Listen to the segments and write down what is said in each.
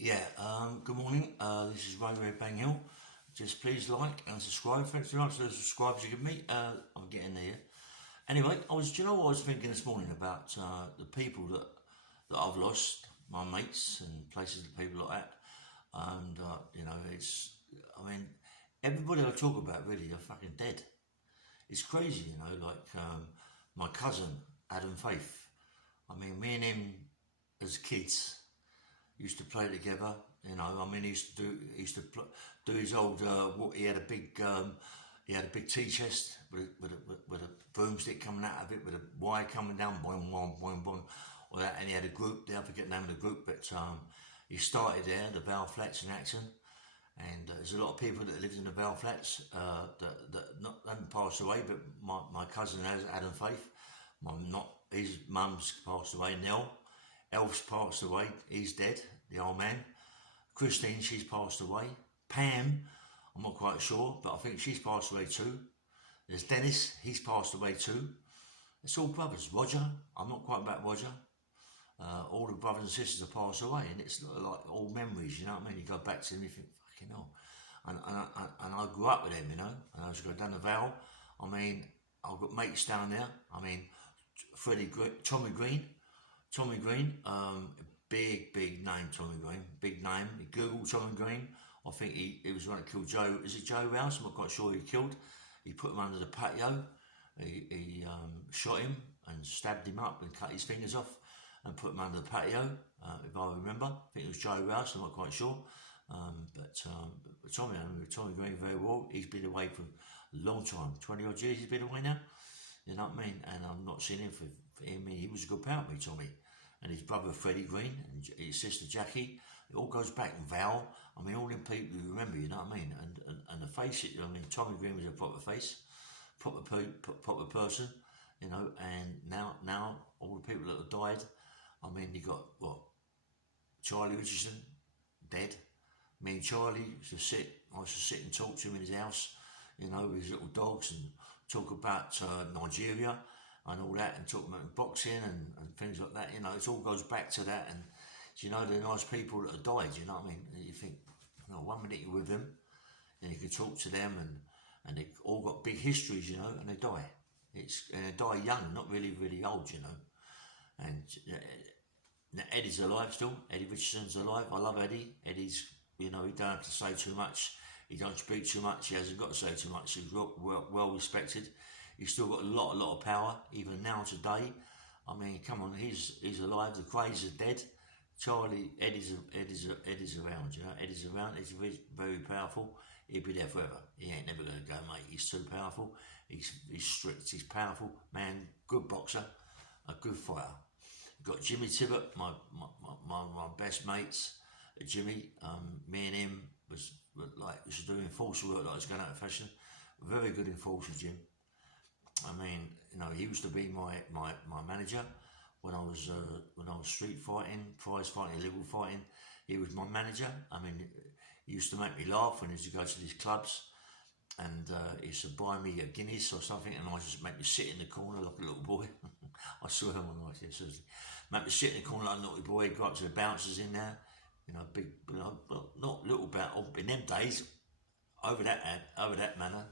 Good morning. This is Ray Bang Hill. Just please like and subscribe. Thanks very much for the subscribers you give me. I'm getting there. Anyway, do you know what I was thinking this morning about the people that I've lost, my mates and places, people like that. And everybody I talk about really are fucking dead. It's crazy, my cousin Adam Faith. Me and him as kids used to play together. He used to do his old. He had a big tea chest with a broomstick coming out of it, with a wire coming down, boing boing boing boing, all that. And he had a group there. I forget the name of the group, but he started there, the Val Flats in Acton. And there's a lot of people that lived in the Val Flats that haven't passed away, but my cousin has, Adam Faith. His mum's passed away, Nell. Elf's passed away, he's dead, the old man. Christine, she's passed away. Pam, I'm not quite sure, but I think she's passed away too. There's Dennis, he's passed away too. It's all brothers. Roger, I'm not quite about Roger. All the brothers and sisters have passed away, and it's like all memories, you know what I mean? You go back to them, you think, fucking hell. And I grew up with them, and I used to go down the Vale. I've got mates down there. Tomy Green, big name, Tomy Green, big name. You Google Tomy Green. I think he was the one that killed Joe. Is it Joe Rouse? I'm not quite sure who he killed. He put him under the patio. He shot him and stabbed him up and cut his fingers off and put him under the patio. If I remember, I think it was Joe Rouse. I'm not quite sure. But Tommy, I remember Tomy Green very well. He's been away for a long time, 20 odd years. He's been away now. You know what I mean? And I've not seen him for him. He was a good pal to me, Tommy. And his brother Freddie Green and his sister Jackie. It all goes back. Val. All them people you remember, you know what I mean? And to face it, Tommy Green was a proper face, proper person, and now all the people that have died, you got what? Charlie Richardson, dead. Me and Charlie I used to sit and talk to him in his house, with his little dogs and talk about Nigeria and all that, and talk about boxing and things like that. It all goes back to that. And they're nice people that have died. You know what I mean? And you think, 1 minute you're with them, and you can talk to them, and they all got big histories, and they die. And they die young, not really old, And Eddie's alive still. Eddie Richardson's alive. I love Eddie. Eddie's, he don't have to say too much. He don't speak too much. He hasn't got to say too much. He's well respected. He's still got a lot of power, even now today. Come on, he's alive. The Crays are dead. Eddie's around, Eddie's around. He's very powerful. He'll be there forever. He ain't never going to go, mate. He's too powerful. He's strict. He's powerful. Man, good boxer, a good fighter. Got Jimmy Tippet, my best mates. Jimmy, me and him was doing enforcer work, like I was going out of fashion. Very good enforcer, Jim. He used to be my manager when I was street fighting, prize fighting, illegal fighting. He was my manager. He used to make me laugh when he used to go to these clubs, and he used to buy me a Guinness or something, and I just make me sit in the corner like a little boy. I swear on my life, seriously. Make me sit in the corner like a naughty boy. He'd go up to the bouncers in there, big, not little bounce. In them days, over that manor,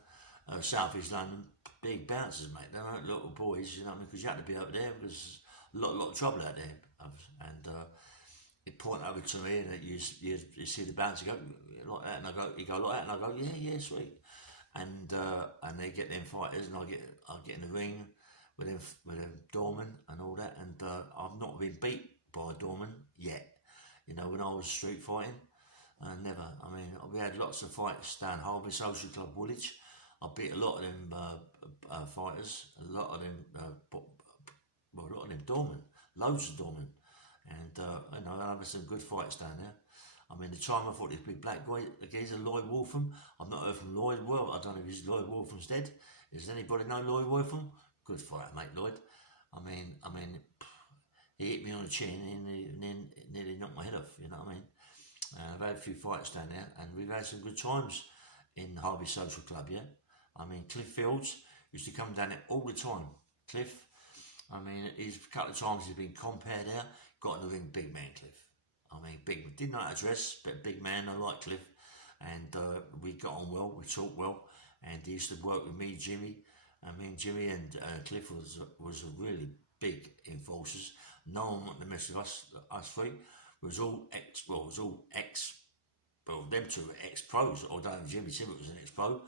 South East London, big bouncers, mate. They weren't little boys, because you had to be up there because a lot of trouble out there. And he'd point over to me, and you see the bouncer go like that, and he go like that, and I go, yeah, sweet. And they get them fighters, and I get in the ring with them doorman and all that, and I've not been beat by a doorman yet. When I was street fighting, never. We had lots of fights down Harvey Social Club, Woolwich. I beat a lot of them fighters, a lot of them doormen, loads of doormen, and I had some good fights down there. The time I fought this big black guy against Lloyd Wolfram, I've not heard from Lloyd. Well, I don't know if Lloyd Wolfram's dead. Does anybody know Lloyd Wolfram? Good fighter, mate, Lloyd. He hit me on the chin and then nearly knocked my head off. You know what I mean? I've had a few fights down there, and we've had some good times in Harvey Social Club. Yeah. Cliff Fields used to come down there all the time. Cliff, he's a couple of times he's been compared there, got in the ring, big man Cliff. big, didn't know how to dress, but a big man. I like Cliff, and we got on well, we talked well, and he used to work with me, Jimmy, and me and Jimmy and Cliff was a really big enforcers. No one wanted to mess with us three. It was all them two were ex-pros, although Jimmy Tippet was an ex-pro,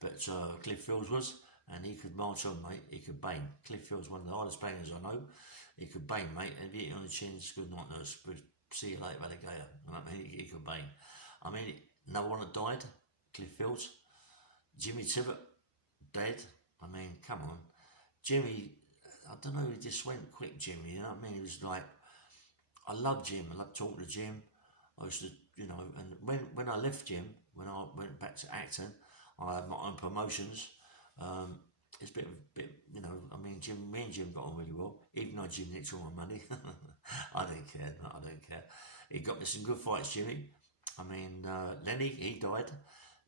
but Cliff Fields was, and he could march on, mate. He could bang. Cliff Fields, one of the hardest bangers I know. He could bang, mate, and hit you on the chin. Good night, nurse. See you later, alligator. I mean, he could bang. I mean, no one had died. Cliff Fields, Jimmy Tippet, dead. I mean, come on, Jimmy. I don't know. He just went quick, Jimmy. You know what I mean? He was like, I love Jim. I love talking to Jim. I used to, you know, and when I left Jim, when I went back to acting, I had my own promotions. It's a bit, you know, I mean, me and Jim got on really well, even though Jim nicked all my money. I don't care, no, I don't care. He got me some good fights, Jimmy. I mean, Lenny, he died.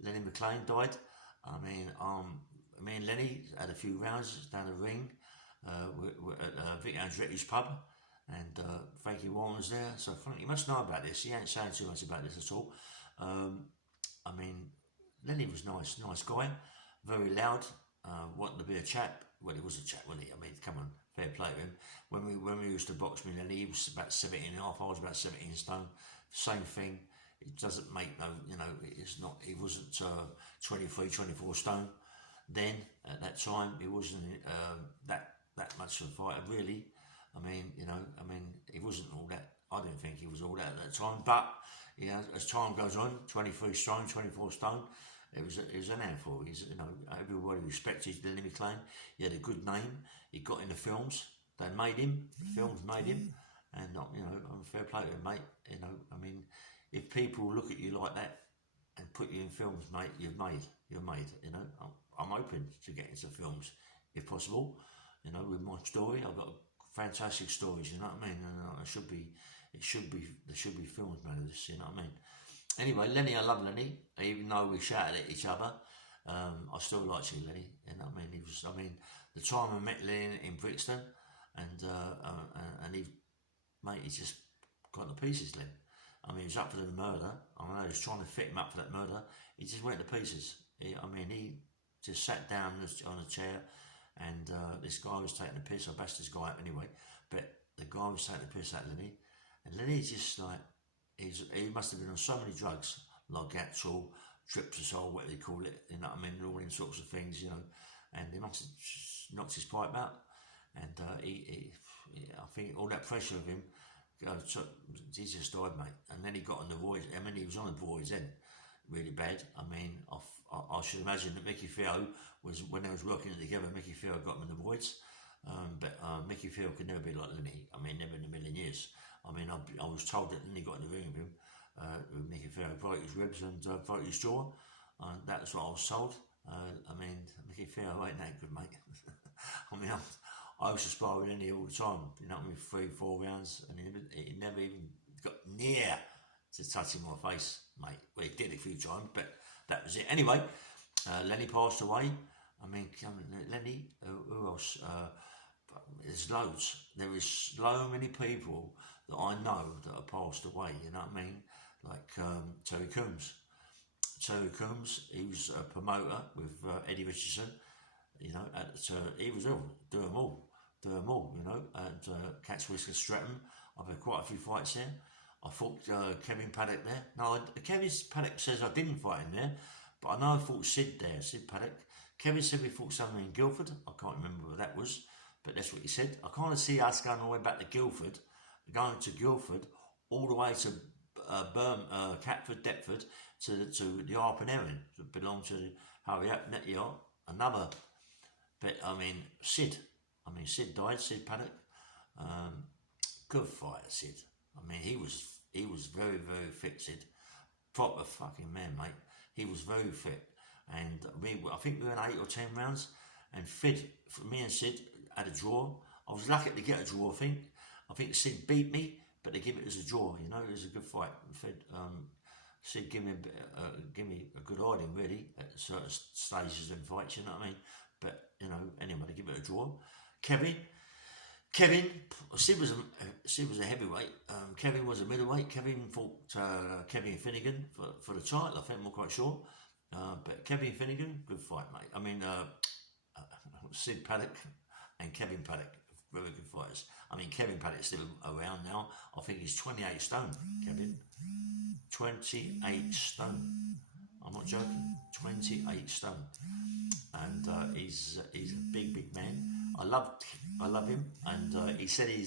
Lenny McLean died. I mean, me and Lenny had a few rounds down the ring at Vic Andretti's pub, and Frankie Warren was there. So Frankie must know about this. He ain't saying too much about this at all. I mean, Lenny was nice guy, very loud. Wanted to be a chap. Well, he was a chap, wasn't he? I mean, come on, fair play to him. When we used to box me, Lenny, he was about 17 and a half. I was about 17 stone. Same thing. It doesn't make no, you know, it's not. He wasn't 23, 24 stone. Then at that time, he wasn't that much of a fighter, really. I mean, you know, he wasn't all that. I didn't think he was all that at that time. But you know, as time goes on, 23 stone, 24 stone. It was an handful. You know, everybody respected Lenny McLean. He had a good name. He got in the films. They made him. The films made him, and you know, I'm fair play to him, mate. You know, I mean, if people look at you like that and put you in films, mate, you're made. You know, I'm open to get into films if possible. You know, with my story, I've got fantastic stories. You know what I mean? And there should be films made of this. You know what I mean? Anyway, Lenny, I love Lenny, even though we shouted at each other. I still like you, Lenny. You know what I mean? The time I met Lenny in Brixton, and he just got to pieces, Len. I mean, he was up for the murder. I know he was trying to fit him up for that murder. He just went to pieces. He just sat down on a chair, and this guy was taking the piss. I bashed this guy up anyway, but the guy was taking the piss at Lenny, and Lenny's just like, he must have been on so many drugs, like Gatrol, Triptosol, what they call it, you know what I mean, all them sorts of things, you know, and he must have knocked his pipe out, and I think all that pressure of him, he just died, mate. And then he got on the voids. I mean, he was on the voids then, really bad. I mean, I should imagine that Mickey Theo was, when they was working together, Mickey Theo got him in the voids, but Mickey Theo could never be like Lenny. I mean, never in a million years. I mean, I was told that Lenny got in the ring with him, Mickey Theo broke his ribs and broke his jaw. That's what I was told. I mean, Mickey Theo ain't that good, mate. I mean, I used to spar with Lenny all the time, you know what I mean, 3-4 rounds, and he never even got near to touching my face, mate. Well, he did it a few times, but that was it. Anyway, Lenny passed away. I mean, Lenny, who else? There's loads. There is so many people that I know that have passed away, you know what I mean? Like Terry Coombs. Terry Coombs, he was a promoter with Eddie Richardson, you know, he was ill, do them all, you know, at Cat's Whisker Stratton. I've had quite a few fights there. I fought Kevin Paddock there. No, Kevin Paddock says I didn't fight him there, but I know I fought Sid there, Sid Paddock. Kevin said we fought someone in Guildford. I can't remember where that was, but that's what he said. I kind of see us going all the way back to Guildford, going to Guildford, all the way to Catford, Deptford, to the Harp and Erin that belonged to the Harry Nettyard, another. But I mean, Sid died, Sid Paddock. Good fighter, Sid. I mean, he was very, very fit, Sid. Proper fucking man, mate. He was very fit. And I think we were in 8 or 10 rounds, and me and Sid had a draw. I was lucky to get a draw, I think Sid beat me, but they give it as a draw, you know. It was a good fight. Sid gave me a good hiding, really, at certain stages in fights, you know what I mean. But, you know, anyway, they give it a draw. Kevin Kevin, Sid was a heavyweight. Kevin was a middleweight. Kevin fought Kevin Finnegan for the title. I think I'm not quite sure. But Kevin Finnegan, good fight, mate. I mean, Sid Paddock and Kevin Paddock, very good fighters. I mean, Kevin Paddock's still around now. I think he's 28 stone, Kevin. 28 stone. I'm not joking. 28 stone. And he's a big man. I love him, and he said he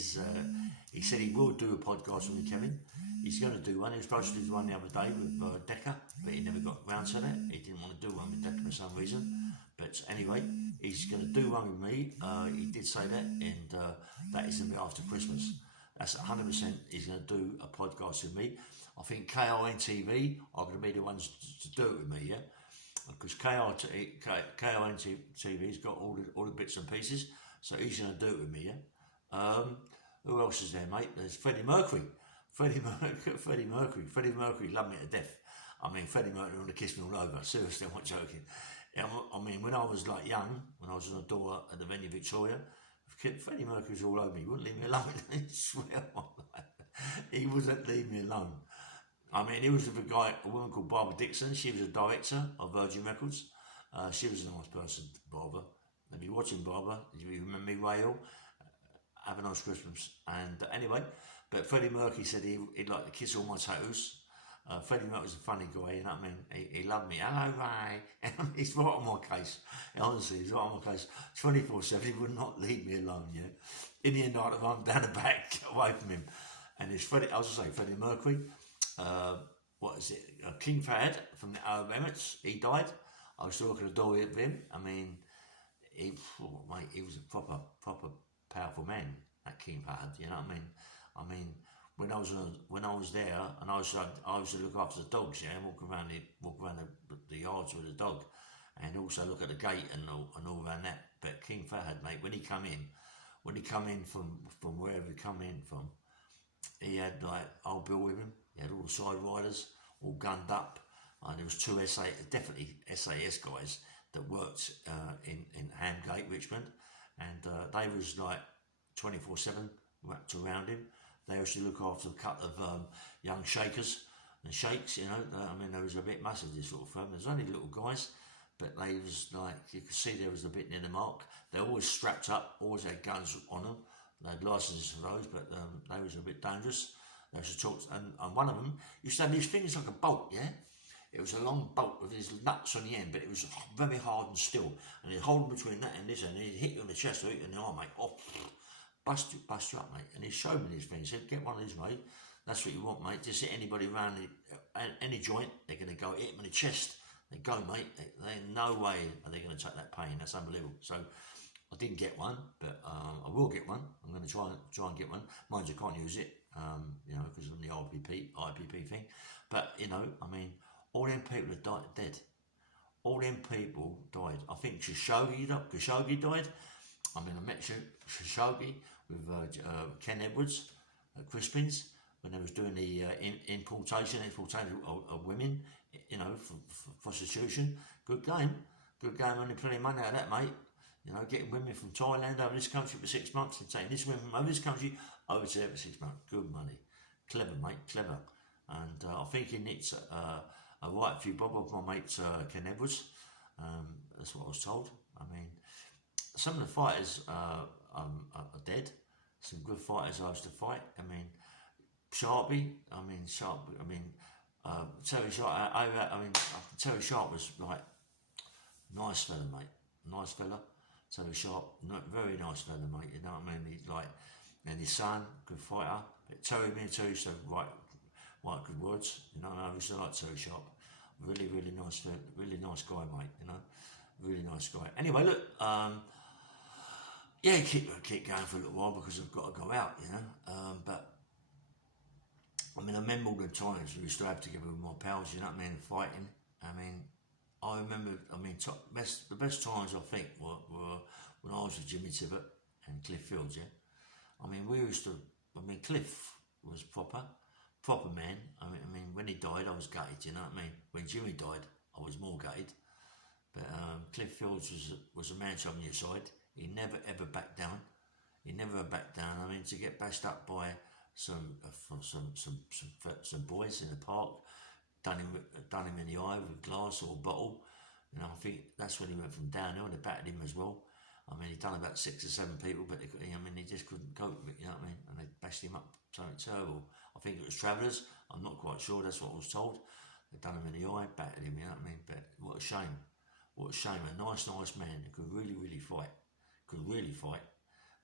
will do a podcast with Kevin. He's going to do one. He was supposed to do one the other day with Decker, but he never got round to that. He didn't want to do one with Decker for some reason. But anyway, he's going to do one with me. He did say that, and that is going to be after Christmas. That's 100%. He's going to do a podcast with me. I think KRN TV are going to be the ones to do it with me, yeah? Because KRN TV's got all the bits and pieces, so he's going to do it with me, yeah? Who else is there, mate? There's Freddie Mercury. Freddie Mercury loved me to death. I mean, Freddie Mercury wanted to kiss me all over. Seriously, I'm not joking. I mean, when I was like young, when I was on the door at the venue Victoria, Freddie Mercury was all over me. He wouldn't leave me alone. I swear. He wouldn't leave me alone. I mean, he was with a woman called Barbara Dixon. She was a director of Virgin Records. She was a nice person, Barbara. If you're watching Barbara, you remember me, Rail. Have a nice Christmas. And anyway, but Freddie Mercury said he'd like to kiss all my tattoos. Freddie Mercury's a funny guy, you know what I mean? He loved me. Hello, Ray. He's right on my case. Honestly, he's right on my case. 24/7, he would not leave me alone, yeah? In the end, I had to run down the back, get away from him. And it's Freddie, I was going to say, Freddie Mercury. What is it? King Fahd from the Arab Emirates. He died. I was talking to the door with him. I mean, he was a proper powerful man, that King Fahd. You know what I mean? When I was there, and I used to look after the dogs, yeah, and walk around the yards with the dog, and also look at the gate and all around that. But King Fahd, mate, when he come in from wherever he come in from, he had like old Bill with him. He had all the side riders all gunned up, and there was two definitely SAS guys that worked in Hamgate, Richmond, and they was like 24/7 wrapped around him. They used to look after a couple of young shakers and shakes, you know. I mean, they was a bit massive, this sort of firm. There's only little guys, but they was like, you could see there was a bit near the mark. They always strapped up, always had guns on them. They had licenses for those, but they was a bit dangerous. They used to talk, and one of them used to have these things like a bolt, yeah? It was a long bolt with his nuts on the end, but it was very hard and still. And he'd hold between that and this, and he'd hit you on the chest or hit you in the arm, mate. Oh, bust you up, mate. And he showed me these things. He said, get one of these, mate. That's what you want, mate. Just hit anybody around any joint, they're going to go hit him in the chest. They go, mate. They no way are they going to take that pain. That's unbelievable. So I didn't get one, but I will get one. I'm going to try and get one. Mind you, I can't use it, you know, because of the IPP thing. But, you know, I mean, all them people that died are dead. All them people died. I think Khashoggi died. I mean, I met Khashoggi with Ken Edwards at Crispin's when they was doing the importation of women, you know, for prostitution. Good game, earning plenty of money out of that, mate. You know, getting women from Thailand over this country for 6 months and taking this women from over this country over to there for 6 months. Good money. Clever, mate, clever. And I think he needs a right few bob of my mate Ken Edwards. That's what I was told. I mean, some of the fighters are dead. Some good fighters I used to fight. I mean, Terry Sharp. Terry Sharp was like nice fella, mate. Nice fella. Terry Sharp, very nice fella, mate. You know what I mean? He's like, and his son, good fighter. But me and Terry used to write good words. You know, I used to like Terry Sharp. Really nice guy, mate. You know, really nice guy. Anyway, look. Yeah, keep going for a little while because I've got to go out, you know. But I mean, I remember all the times we used to have together with my pals, you know what I mean, fighting. I mean, I remember, the best times I think were when I was with Jimmy Tippet and Cliff Fields, yeah. I mean, Cliff was proper man. I mean, when he died, I was gutted, you know what I mean. When Jimmy died, I was more gutted. But Cliff Fields was a man on your side. He never ever backed down. He never backed down. I mean, to get bashed up by some boys in the park, done him in the eye with a glass or a bottle. You know, I think that's when he went from downhill. They battered him as well. I mean, he'd done about 6 or 7 people, but he just couldn't cope with it. You know what I mean? And they bashed him up. Something terrible. I think it was travellers. I'm not quite sure. That's what I was told. They'd done him in the eye, battered him. You know what I mean? But what a shame. What a shame. A nice man who could really fight.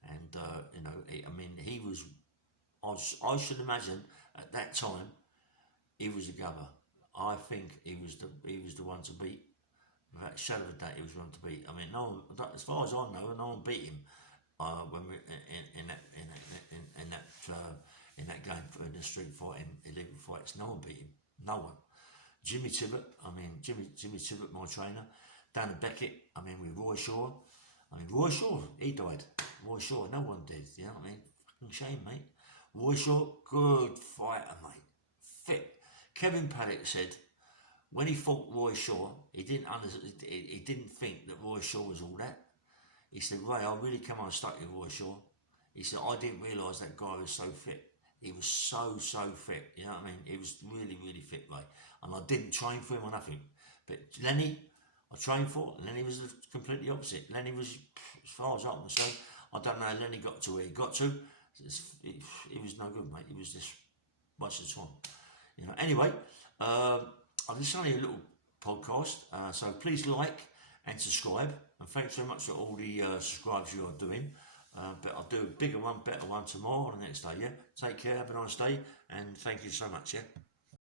And you know, he was. I should imagine at that time he was the governor. I think he was the one to beat. Without a shadow of a doubt, he was the one to beat. I mean, no one, as far as I know, no one beat him when we in that game in the street fighting, illegal fights. No one beat him. No one. Jimmy Tippet. Jimmy Tippet, my trainer. Down at Beckett. With Roy Shaw. Roy Shaw, he died. Roy Shaw, no one did. You know what I mean? Fucking shame, mate. Roy Shaw, good fighter, mate. Fit. Kevin Paddock said when he fought Roy Shaw, he didn't think that Roy Shaw was all that. He said, Ray, I really come unstuck with Roy Shaw. He said, I didn't realise that guy was so fit. He was so fit. You know what I mean? He was really fit, Ray. And I didn't train for him or nothing. But Lenny, I trained for, Lenny was completely opposite. Lenny was, as far as I'm concerned, I don't know how Lenny got to where he got to. He was no good, mate. He was just waste of time. You know. Anyway, this is only a little podcast, so please like and subscribe. And thanks very much for all the subscribes you are doing. But I'll do a bigger one, better one tomorrow or the next day. Yeah. Take care. Have a nice day, and thank you so much. Yeah.